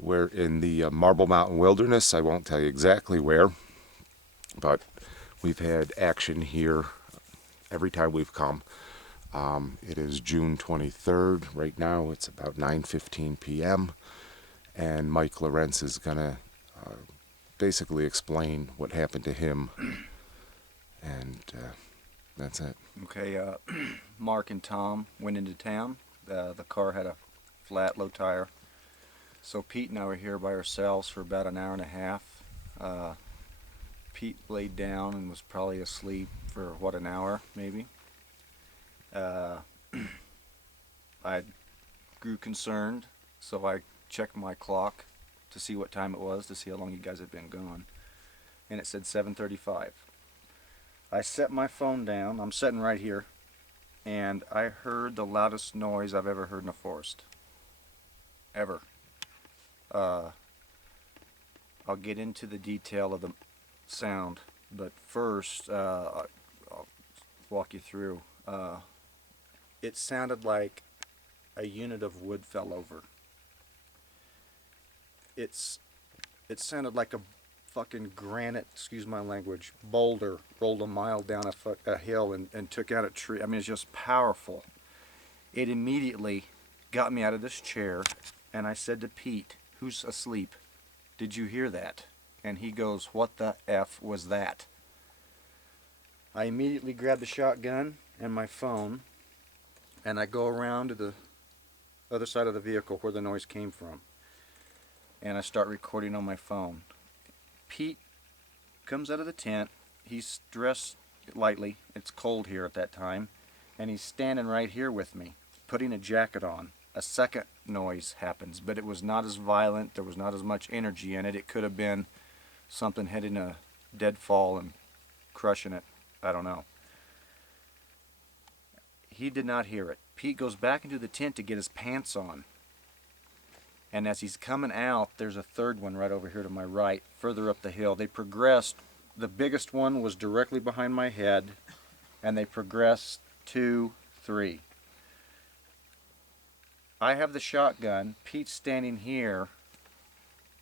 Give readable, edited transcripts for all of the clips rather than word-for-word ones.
We're in the Marble Mountain Wilderness. I won't tell you exactly where, but we've had action here every time we've come. It is June 23rd. Right now it's about 9:15 p.m. and Mike Lorenz is going to basically explain what happened to him, and that's it. Okay, Mark and Tom went into town. The car had a flat, low tire. So Pete and I were here by ourselves for about an hour and a half. Pete laid down and was probably asleep for, an hour maybe. I grew concerned, so I checked my clock to see what time it was, to see how long you guys had been gone. And it said 7:35. I set my phone down. I'm sitting right here, and I heard the loudest noise I've ever heard in a forest. Ever. I'll get into the detail of the sound, but first I'll walk you through. It sounded like a unit of wood fell over. It sounded like a fucking granite, excuse my language, boulder rolled a mile down a hill and took out a tree. I mean, it's just powerful. It immediately got me out of this chair, and I said to Pete, who's asleep, "Did you hear that?" And he goes, "What the F was that?" I immediately grabbed the shotgun and my phone, and I go around to the other side of the vehicle where the noise came from, and I start recording on my phone. Pete comes out of the tent. He's dressed lightly. It's cold here at that time, and he's standing right here with me, putting a jacket on. A second noise happens, but it was not as violent. There was not as much energy in it. It could have been something hitting a deadfall and crushing it. I don't know. He did not hear it. Pete goes back into the tent to get his pants on. And as he's coming out, there's a third one right over here to my right, further up the hill. They progressed. The biggest one was directly behind my head, and they progressed 2, 3. I have the shotgun. Pete's standing here,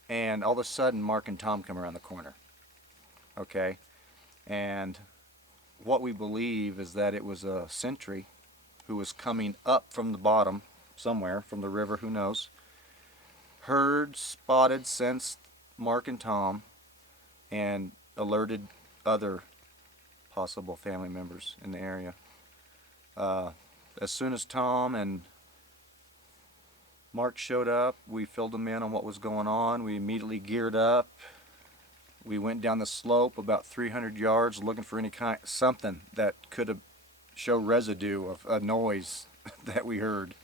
and all of a sudden, Mark and Tom come around the corner. Okay? And what we believe is that it was a sentry who was coming up from the bottom, somewhere, from the river, who knows. Heard, spotted, sensed Mark and Tom, and alerted other possible family members in the area. As soon as Tom and Mark showed up, we filled them in on what was going on. We immediately geared up. We went down the slope about 300 yards looking for any kind, something that could have show residue of a noise that we heard.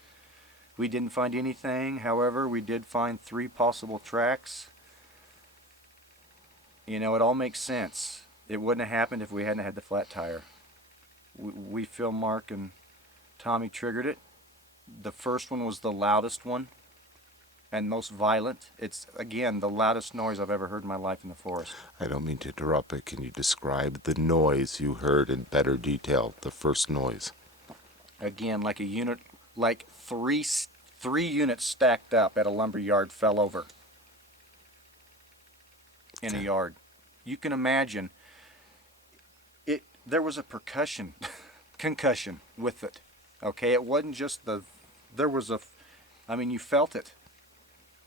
We didn't find anything. However, we did find 3 possible tracks. You know, it all makes sense. It wouldn't have happened if we hadn't had the flat tire. We feel Mark and Tommy triggered it. The first one was the loudest one and most violent. It's, again, the loudest noise I've ever heard in my life in the forest. I don't mean to interrupt, but can you describe the noise you heard in better detail, the first noise? Again, like a unit, like three units stacked up at a lumber yard fell over in a yard. You can imagine it. There was a concussion with it. Okay, it wasn't just there was a, I mean, you felt it.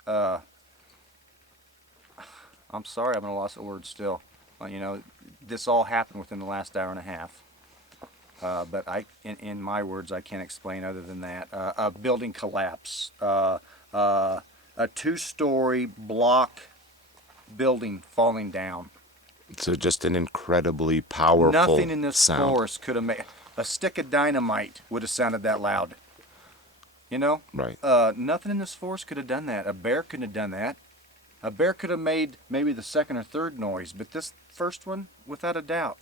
I'm sorry, I'm at a loss of words still. You know, this all happened within the last hour and a half. But in my words, I can't explain other than that. A building collapse. A 2-story block building falling down. So just an incredibly powerful Nothing in this sound. forest could have made... A stick of dynamite would have sounded that loud. You know? Right. Nothing in this forest could have done that. A bear couldn't have done that. A bear could have made maybe the second or third noise, but this first one, without a doubt.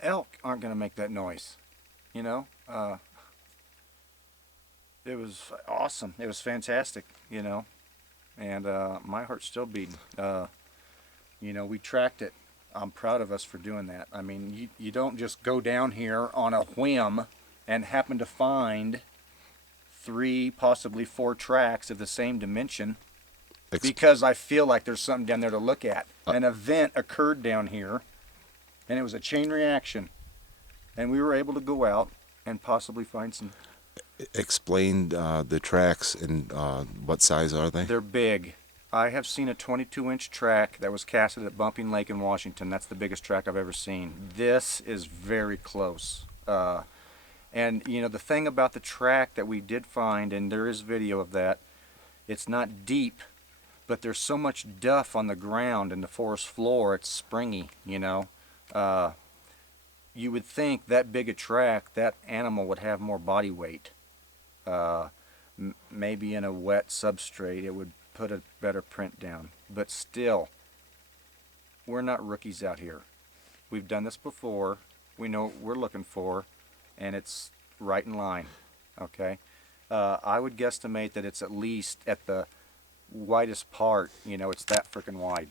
Elk aren't going to make that noise. You know? It was awesome. It was fantastic, you know? And my heart's still beating. You know, we tracked it. I'm proud of us for doing that. I mean, you don't just go down here on a whim and happen to find 3, possibly 4 tracks of the same dimension Ex- because I feel like there's something down there to look at. An event occurred down here, and it was a chain reaction, and we were able to go out and possibly find some. Explain the tracks and what size are they? They're big. I have seen a 22-inch track that was casted at Bumping Lake in Washington. That's the biggest track I've ever seen. This is very close. And you know, the thing about the track that we did find, and there is video of that, it's not deep, but there's so much duff on the ground and the forest floor, it's springy, you know. You would think that big a track, that animal would have more body weight. Maybe in a wet substrate it would put a better print down. But still, we're not rookies out here. We've done this before. We know what we're looking for, and it's right in line. Okay? I would guesstimate that it's at least at the widest part, you know, it's that freaking wide.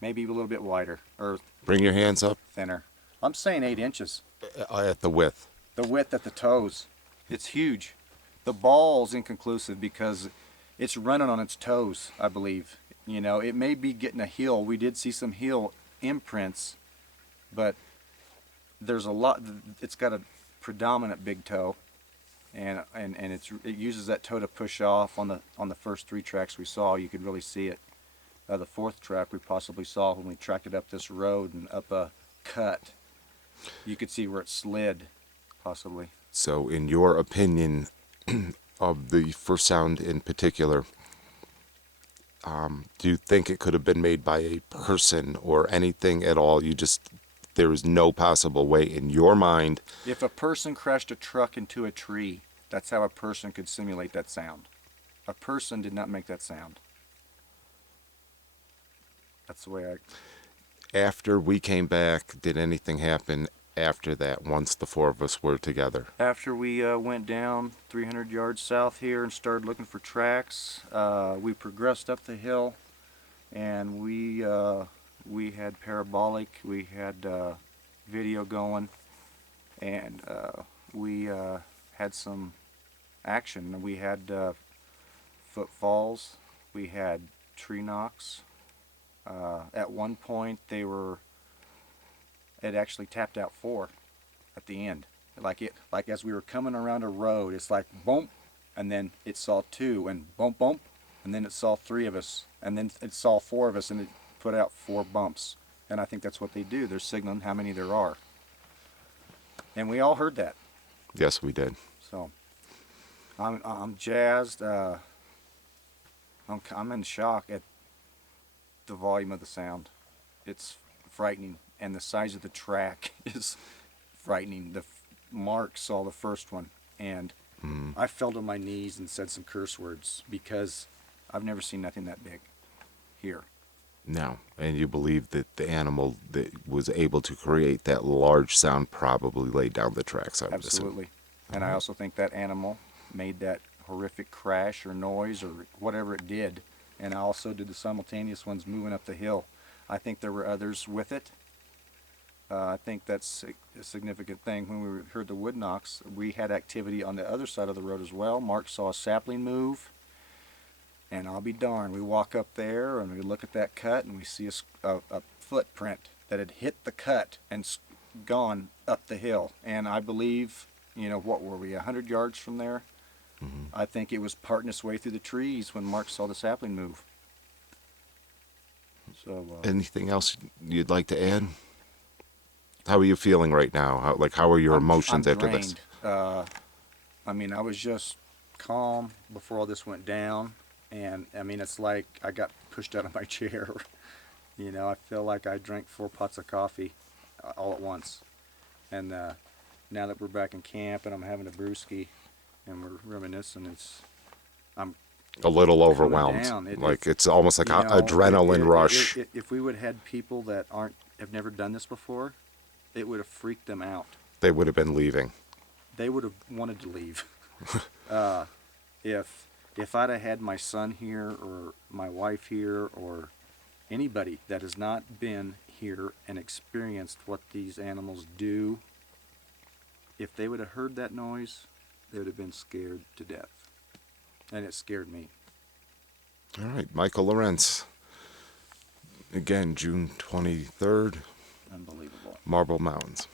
Maybe a little bit wider or Bring your hands up thinner. I'm saying 8 inches. at the width. The width at the toes. It's huge. The ball's inconclusive because it's running on its toes, I believe. You know, it may be getting a heel. We did see some heel imprints, but there's a lot. It's got a predominant big toe, and it uses that toe to push off on the first 3 tracks we saw. You could really see it. The 4th track we possibly saw when we tracked it up this road and up a cut. You could see where it slid, possibly. So, in your opinion, of the first sound in particular, do you think it could have been made by a person or anything at all? There is no possible way in your mind. If a person crashed a truck into a tree, that's how a person could simulate that sound. A person did not make that sound. That's the way After we came back, did anything happen after that once the 4 of us were together? After we went down 300 yards south here and started looking for tracks, we progressed up the hill, and we had parabolic, we had video going, and we had some action. We had footfalls, we had tree knocks. At one point it actually tapped out 4 at the end. Like as we were coming around a road, it's like boom, and then it saw 2 and boom boom, and then it saw 3 of us, and then it saw 4 of us, and it put out 4 bumps. And I think that's what they do. They're signaling how many there are. And we all heard that. Yes, we did. So I'm jazzed. I'm in shock at the volume of the sound. It's frightening, and the size of the track is frightening. Mark saw the first one, and I fell to my knees and said some curse words because I've never seen nothing that big here. No. And you believe that the animal that was able to create that large sound probably laid down the tracks, I would assume. Absolutely. And I also think that animal made that horrific crash or noise or whatever it did. And I also did the simultaneous ones moving up the hill. I think there were others with it. I think that's a significant thing. When we heard the wood knocks, we had activity on the other side of the road as well. Mark saw a sapling move, and I'll be darned, we walk up there and we look at that cut and we see a footprint that had hit the cut and gone up the hill. And I believe, you know, what were we, 100 yards from there? I think it was parting its way through the trees when Mark saw the sapling move. So, Anything else you'd like to add? How are you feeling right now? How are your emotions I'm after drained. this? I mean, I was just calm before all this went down, and I mean, it's like I got pushed out of my chair. You know, I feel like I drank 4 pots of coffee all at once. And now that we're back in camp and I'm having a brewski and we're reminiscing, I'm A little coming overwhelmed. down. It's almost like you an know, adrenaline rush. If we would have had people that have never done this before, it would have freaked them out. They would have been leaving. They would have wanted to leave. If I'd have had my son here or my wife here or anybody that has not been here and experienced what these animals do, if they would have heard that noise, they would have been scared to death. and it scared me. All right, Michael Lawrence. Again, June 23rd, Unbelievable. Marble Mountains.